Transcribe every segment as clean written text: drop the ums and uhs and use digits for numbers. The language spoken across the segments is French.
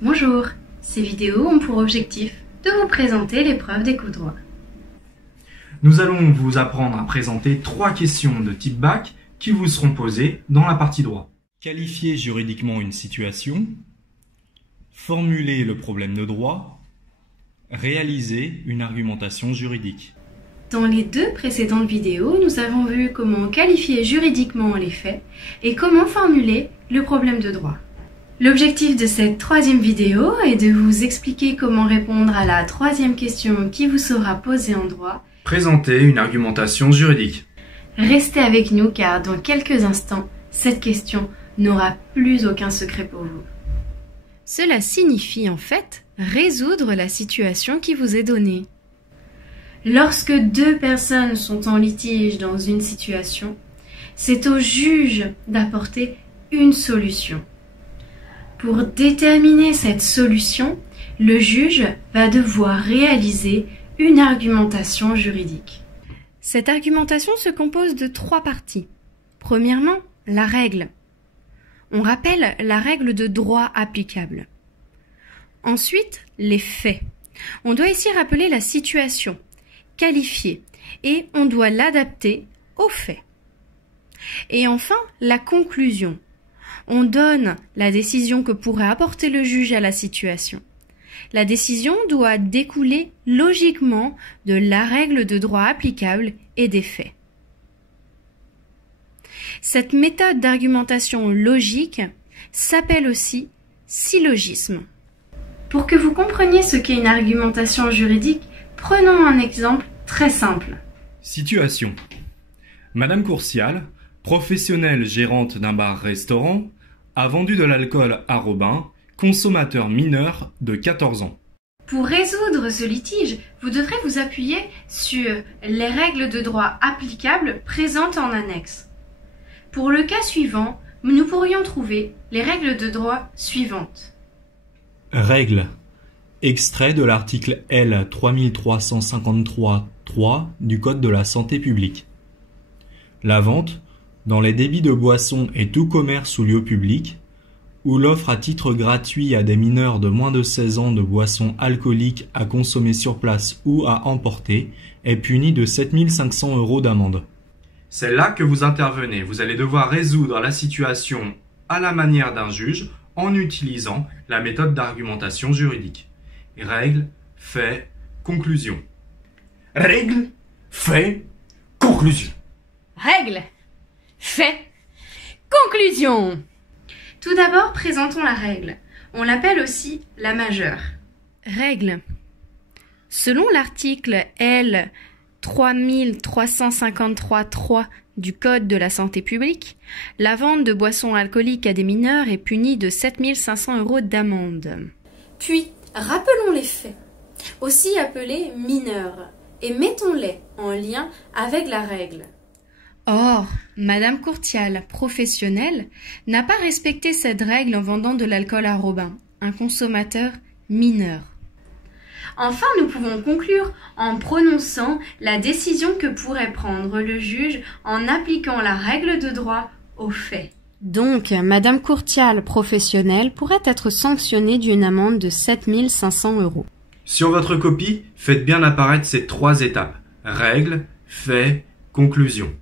Bonjour, ces vidéos ont pour objectif de vous présenter l'épreuve des cours droit. Nous allons vous apprendre à présenter 3 questions de type bac qui vous seront posées dans la partie droit. Qualifier juridiquement une situation, formuler le problème de droit, réaliser une argumentation juridique. Dans les 2 précédentes vidéos, nous avons vu comment qualifier juridiquement les faits et comment formuler le problème de droit. L'objectif de cette 3e vidéo est de vous expliquer comment répondre à la 3e question qui vous sera posée en droit. Présenter une argumentation juridique. Restez avec nous car dans quelques instants, cette question n'aura plus aucun secret pour vous. Cela signifie en fait résoudre la situation qui vous est donnée. Lorsque 2 personnes sont en litige dans une situation, c'est au juge d'apporter une solution. Pour déterminer cette solution, le juge va devoir réaliser une argumentation juridique. Cette argumentation se compose de 3 parties. Premièrement, la règle. On rappelle la règle de droit applicable. Ensuite, les faits. On doit ici rappeler la situation, qualifier, et on doit l'adapter aux faits. Et enfin, la conclusion. On donne la décision que pourrait apporter le juge à la situation. La décision doit découler logiquement de la règle de droit applicable et des faits. Cette méthode d'argumentation logique s'appelle aussi syllogisme. Pour que vous compreniez ce qu'est une argumentation juridique, prenons un exemple très simple. Situation. Madame Courcial, professionnelle gérante d'un bar-restaurant, a vendu de l'alcool à Robin, consommateur mineur de 14 ans. Pour résoudre ce litige, vous devrez vous appuyer sur les règles de droit applicables présentes en annexe. Pour le cas suivant, nous pourrions trouver les règles de droit suivantes. Règle. Extrait de l'article L. 3353-3 du Code de la santé publique. La vente, dans les débits de boissons et tout commerce ou lieu public, ou l'offre à titre gratuit à des mineurs de moins de 16 ans de boissons alcooliques à consommer sur place ou à emporter, est punie de 7 500 € d'amende. C'est là que vous intervenez. Vous allez devoir résoudre la situation à la manière d'un juge en utilisant la méthode d'argumentation juridique. Règle, fait, conclusion. Règle, fait, conclusion. Règle, fait, conclusion. Tout d'abord, présentons la règle. On l'appelle aussi la majeure. Règle. Selon l'article L. 3353-3 du Code de la santé publique, la vente de boissons alcooliques à des mineurs est punie de 7 500 € d'amende. Puis, rappelons les faits, aussi appelés mineurs, et mettons-les en lien avec la règle. Or, Madame Courcial, professionnelle, n'a pas respecté cette règle en vendant de l'alcool à Robin, un consommateur mineur. Enfin, nous pouvons conclure en prononçant la décision que pourrait prendre le juge en appliquant la règle de droit aux faits. Donc, Madame Courcial, professionnelle, pourrait être sanctionnée d'une amende de 7 500 €. Sur votre copie, faites bien apparaître ces 3 étapes. Règle, fait, conclusion.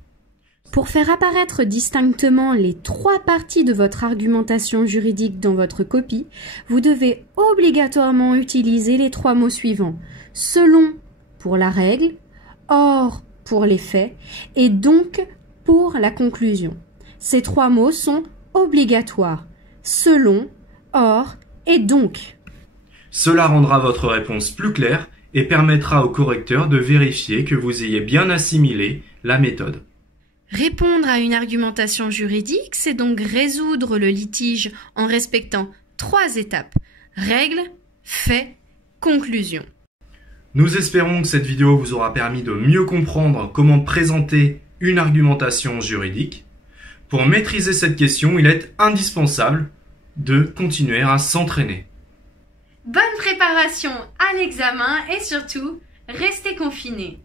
Pour faire apparaître distinctement les 3 parties de votre argumentation juridique dans votre copie, vous devez obligatoirement utiliser les 3 mots suivants. Selon pour la règle, or pour les faits et donc pour la conclusion. Ces 3 mots sont obligatoires. Selon, or et donc. Cela rendra votre réponse plus claire et permettra au correcteur de vérifier que vous ayez bien assimilé la méthode. Répondre à une argumentation juridique, c'est donc résoudre le litige en respectant 3 étapes. Règle, fait, conclusion. Nous espérons que cette vidéo vous aura permis de mieux comprendre comment présenter une argumentation juridique. Pour maîtriser cette question, il est indispensable de continuer à s'entraîner. Bonne préparation à l'examen et surtout, restez confinés.